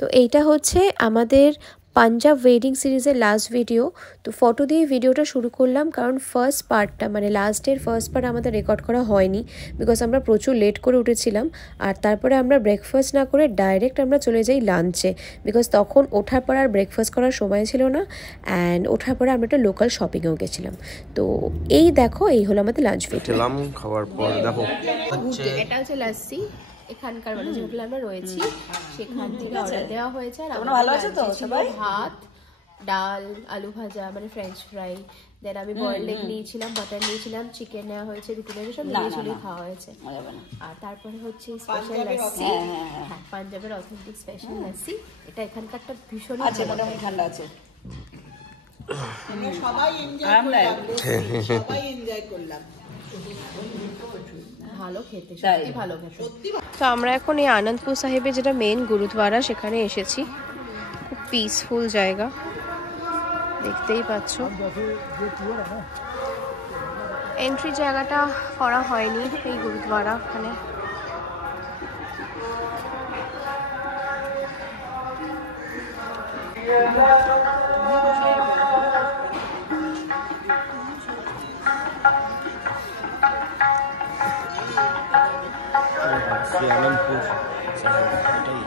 তো এইটা হচ্ছে আমাদের পাঞ্জাব ওয়েডিং সিরিজের লাস্ট ভিডিও। তো ফটো দিয়ে ভিডিওটা শুরু করলাম, কারণ ফার্স্ট পার্টটা মানে লাস্টের ফার্স্ট পার্ট আমাদের রেকর্ড করা হয়নি, বিকজ আমরা প্রচুর লেট করে উঠেছিলাম। আর তারপরে আমরা ব্রেকফাস্ট না করে ডাইরেক্ট আমরা চলে যাই লাঞ্চে, বিকজ তখন ওঠার পর আর ব্রেকফাস্ট করার সময় ছিল না। অ্যান্ড ওঠার পরে আমরা একটা লোকাল শপিংয়েও গেছিলাম। তো এই দেখো, এই হলো আমাদের লাঞ্চ ভিডিও। খাওয়ার পর দেখো এটা হচ্ছে লাস্সি, এখানকার মানে যে হোটেলে আমরা রয়েছি সেখান থেকে অর্ডার দেওয়া হয়েছে। আর ভালো আছে তো সবাই? ভাত, ডাল, আলু ভাজা মানে ফ্রেঞ্চ ফ্রাই, দেন আমি বয়েলড এগ নিয়েছিলাম, বাটার নিয়েছিলাম, চিকেন নেওয়া হয়েছে, রুটি নেওয়া, সব মিলিয়ে খাওয়া হয়েছে। আর তারপরে হচ্ছে স্পেশাল লাস্সি, হ্যাঁ পাঞ্জাবের অথেন্টিক স্পেশাল লাস্সি। এটা এখানকারটা ভীষণ ঠান্ডা আছে, সবাই এনজয় করলাম। ভালো খেতে, সত্যি ভালো খেতে। তো আমরা এখন এই আনন্দপুর সাহেবের যেটা মেন গুরুদ্বারা সেখানে এসেছি। খুব পিসফুল জায়গা, দেখতেই পাচ্ছ। এন্ট্রি জায়গাটা করা হয়নি এই গুরুদ্বারা ওখানে। আনন্দপুর সাহেব এটাই।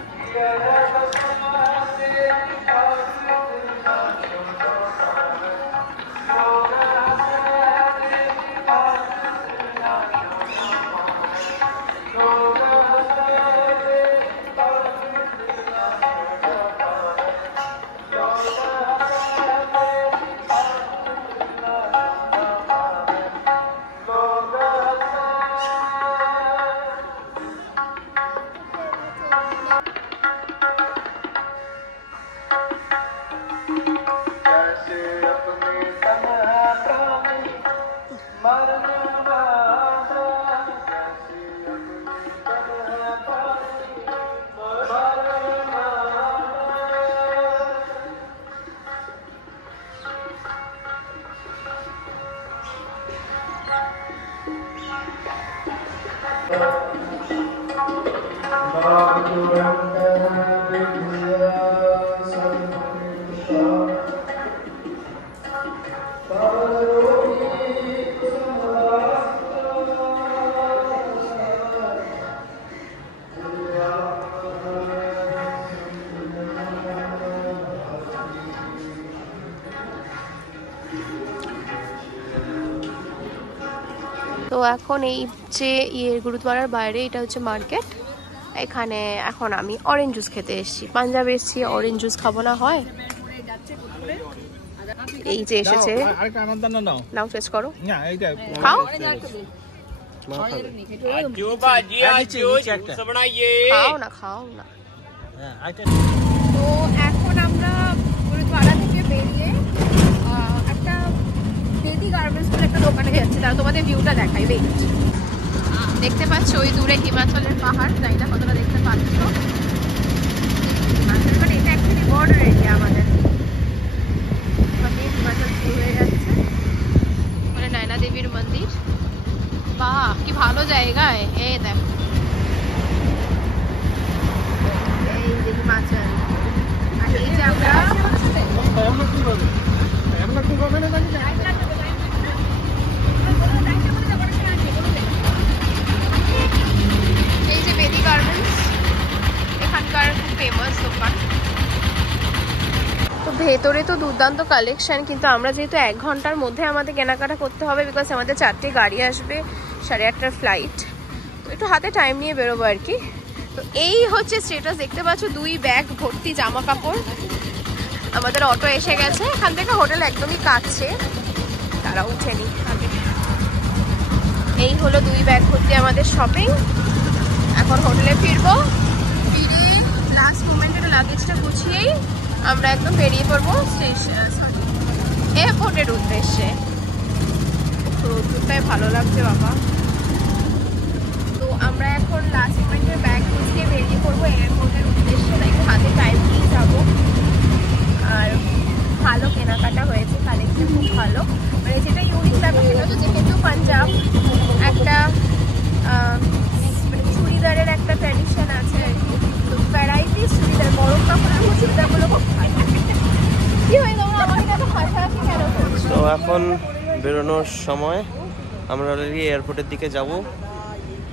তো এখন এই যে গুরুদ্বারার বাইরে এটা হচ্ছে মার্কেট। এখানে এখন আমি অরেঞ্জ জুস খেতে এসেছি। পাঞ্জাব এসেছি, অরেঞ্জ জুস খাবো না হয়? এই যে এসেছে, নাও টেস্ট করো, খাও খাও না, খাও না। তো এখন আমরা গুরুদ্বারা থেকে বেরিয়ে একটা বেদি গার্মেন্টস বলে একটা দোকানে যাচ্ছি। তারা তোমাদের ভিউটা দেখাই। দেখতে পাচ্ছ ওই দূরে হিমাচলের পাহাড়, জানি না কতটা দেখতে পাচ্ছ। মানে এটা অ্যাকচুয়ালি বর্ডার এরিয়া আমাদের, হিমাচল শুরু হয়ে যাচ্ছে। মানে নয়না দেবীর মন্দির, বাহ কি ভালো জায়গায়। এই দেখো, এই যে হিমাচল। আর এই যে আমরা এই যে বেদি গার্মেন্টস, এখানকার খুব ফেমাস দোকান। তো ভেতরে তো দুর্দান্ত কালেকশন, কিন্তু আমরা যেহেতু 1 ঘন্টার মধ্যে আমাদের কেনাকাটা করতে হবে, বিকজ আমাদের 4টে গাড়ি আসবে, 8:30টার ফ্লাইট। তো একটু হাতে টাইম নিয়ে বেরোবো আর কি। তো এই হচ্ছে স্টেটাস, দেখতে পাচ্ছ 2 ব্যাগ ভর্তি জামা কাপড়। আমাদের অটো এসে গেছে, এখান থেকে হোটেল একদমই কাছে, তারা উঠেনি আগে। এই হলো 2 ব্যাগ ভর্তি আমাদের শপিং। এখন হোটেলে ফিরবো, ফিরে লাস্ট মোমেন্টে লাগেজটা গুছিয়েই আমরা একদম বেরিয়ে পড়বো এয়ারপোর্টের উদ্দেশ্যে। রোদটাই ভালো লাগছে বাবা। তো আমরা এখন লাস্ট মোমেন্টের ব্যাগ গুছিয়ে বেরিয়ে পড়বো এয়ারপোর্টের উদ্দেশ্যে। একটু হাতে টাইম নিয়ে যাবো। আর ভালো কেনাকাটা হয়েছে, কালেকশন খুব ভালো। মানে যেটা ইউনিক ব্যাপার সেটা হচ্ছে যেহেতু পাঞ্জাব একটা চুড়িদারের একটা ট্র্যাডিশন আছে আর কি। তো ভ্যারাইটিস চুড়িদার, গরম কাপড় এখন বেরোনোর সময়, আমরা অলরেডি এয়ারপোর্টের দিকে যাব।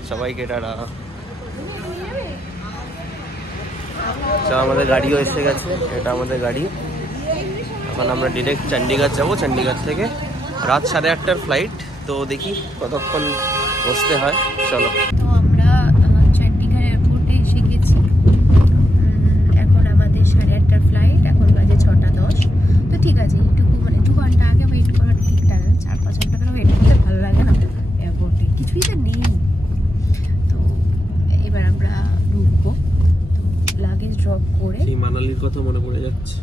সবাইকে টাটা। আমাদের গাড়িও এসে গেছে, এটা আমাদের গাড়ি। এখন আমরা ডিরেক্ট চণ্ডীগড় যাব। চণ্ডীগড় থেকে রাত 8:30টার ফ্লাইট, তো দেখি কতক্ষণ বসতে হয়। চলো। তো আমরা চণ্ডীগড় এয়ারপোর্টে এসে গেছি। এখন আমাদের 8:30টার ফ্লাইট, এখন বাজে 6:10। তো ঠিক আছে, এইটুকু মানে 2 ঘন্টা আগে ওয়েট করা ঠিকঠাক। 4-5 ঘন্টা করে ওয়েট করতে ভালো লাগে না এয়ারপোর্টে, কিছুই তো নেই। তো এবার আমরা ঢুকবো। তো লাগেজ ড্রপ করে সেই মানালির কথা মনে পড়ে যাচ্ছে।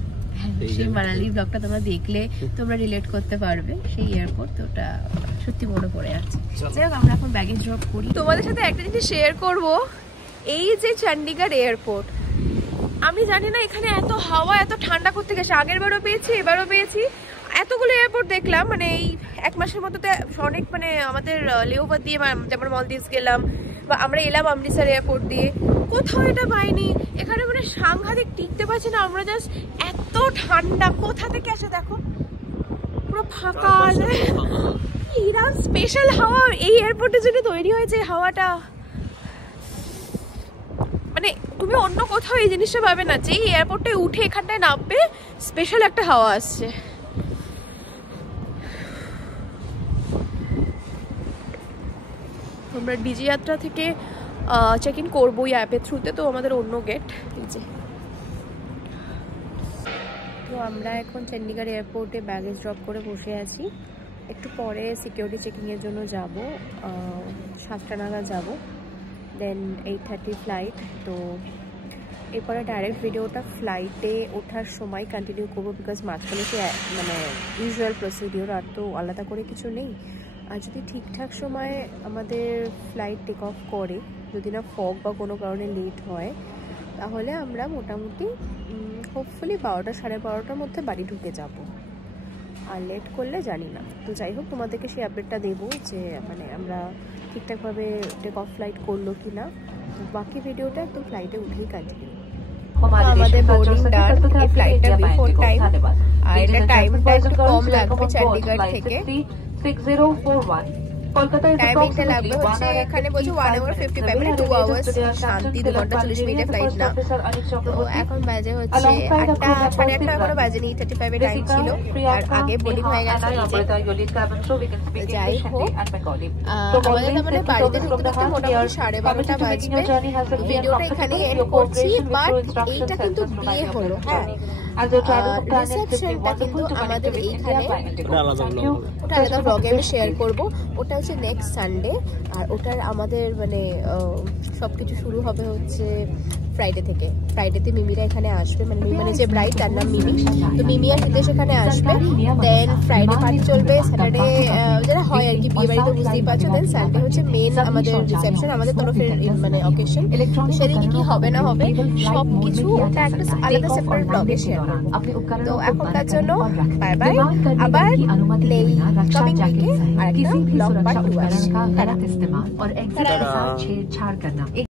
সেই মানালির ব্লগটা তোমরা দেখলে তোমরা রিলেট করতে পারবে। সেই এয়ারপোর্ট, তো ওটা সত্যি মনে পড়ে যাচ্ছে। যাই হোক, আমরা এখন ব্যাগেজ ড্রপ করি। তোমাদের সাথে একটা জিনিস শেয়ার করব। এই যে চণ্ডীগড় এয়ারপোর্ট, আমি জানি না এখানে এত হাওয়া এত ঠান্ডা করতে গেছে। আগের বারও পেয়েছি, এবারও পেয়েছি। এতগুলো এয়ারপোর্ট দেখলাম, মানে এই 1 মাসের মধ্যে অনেক, মানে আমাদের লেওভার দিয়ে যেমন মলদ্বীপস গেলাম, বা আমরা এলাম অমৃতসর এয়ারপোর্ট দিয়ে, কোথাও এটা পাইনি। এখানে মানে সাংঘাতিক টিকতে পারছি না আমরা। জাস্ট এত ঠান্ডা কোথা থেকে আসে দেখো, পুরো ফাঁকা। ইরান স্পেশাল হাওয়া এই এয়ারপোর্টের জন্য তৈরি হয়েছে। হাওয়াটা মানে তুমি অন্য কোথাও এই জিনিসটা পাবে না, যে এয়ারপোর্টে উঠে এখানটায় নামবে স্পেশাল একটা হাওয়া আসছে। আমরা ডিজি যাত্রা থেকে চেক ইন করবো এই অ্যাপের থ্রুতে, তো আমাদের অন্য গেট এই যে। তো আমরা এখন চণ্ডীগড় এয়ারপোর্টে ব্যাগেজ ড্রপ করে বসে আছি। একটু পরে সিকিউরিটি চেকিংয়ের জন্য যাব, 7টা নাগাদ যাব। দেন 8:30 ফ্লাইট। তো এরপরে ডাইরেক্ট ভিডিওটা ফ্লাইটে ওঠার সময় কন্টিনিউ করবো, বিকজ মাঝখানে সে মানে ইউজুয়াল প্রসিডিওর, আর তো আলাদা করে কিছু নেই। আর যদি ঠিকঠাক সময়ে আমাদের ফ্লাইট টেক অফ করে, যদি না ফগ বা কোনো কারণে লেট হয়, তাহলে আমরা মোটামুটি হোপফুলি 12টা 12:30টার মধ্যে বাড়ি ঢুকে যাব। আর লেট করলে জানি না। তো যাই হোক, তোমাদেরকে সেই আপডেটটা দেবো যে মানে আমরা ঠিকঠাকভাবে টেক অফ ফ্লাইট করলো কি না। বাকি ভিডিওটা একদম ফ্লাইটে উঠেই কন্টিনিউ। আমাদের বোর্ডিং ডান, এই ফ্লাইটটা বিফোর টাইম, আর এটা টাইমটা একটু কম লাগবে চণ্ডীগড় থেকে। 6041 টাইমিংটা লাগবে হচ্ছে এখানে বলছে 1 hour 55 মিনিট, 2 hours শান্তি, 2 ঘন্টা 40 মিনিটের ফ্লাইট না। তো এখন বাজে হচ্ছে 8টা 8:30 এখনো বাজেনি, 35 এর টাইম ছিল, আর আগে বোর্ডিং হয়ে গেছে। যাই হোক, আমাদের মানে বাড়িতে ঢুকতে ঢুকতে মোটামুটি 12:30 বাজবে। ভিডিওটা এখানেই এন্ড করছি, বাট এইটা কিন্তু বিয়ে হলো। হ্যাঁ, রিসেপশনটা কিন্তু আমাদের এইখানে, ওটা আলাদা ব্লগে আমি শেয়ার করবো। ওটা হচ্ছে নেক্সট সানডে, আর ওটার আমাদের মানে সবকিছু শুরু হবে হচ্ছে ফ্রাইডে থেকে। ফ্রাইডেতে মিমিরা এখানে আসবে, মানে যে ব্রাইড তার নাম মিমি, তো মিমি আর হিতেশ এখানে আসবে। দেন ফ্রাইডে পার্টি চলবে, স্যাটারডে যেটা হয় আর কি বিয়ে বাড়িতে, বুঝতেই পারছো। দেন সানডে হচ্ছে মেন আমাদের রিসেপশন, আমাদের তরফের মানে অকেশন। সেদিকে কি হবে না হবে সবকিছু ওটা একটা আলাদা সেপারেট ব্লগে শেয়ার করবো। তো এখনকার জন্য বাই বাই। আবার এই কামিং উইকে আর একটা ব্লগ পার্ট 2 আসছে।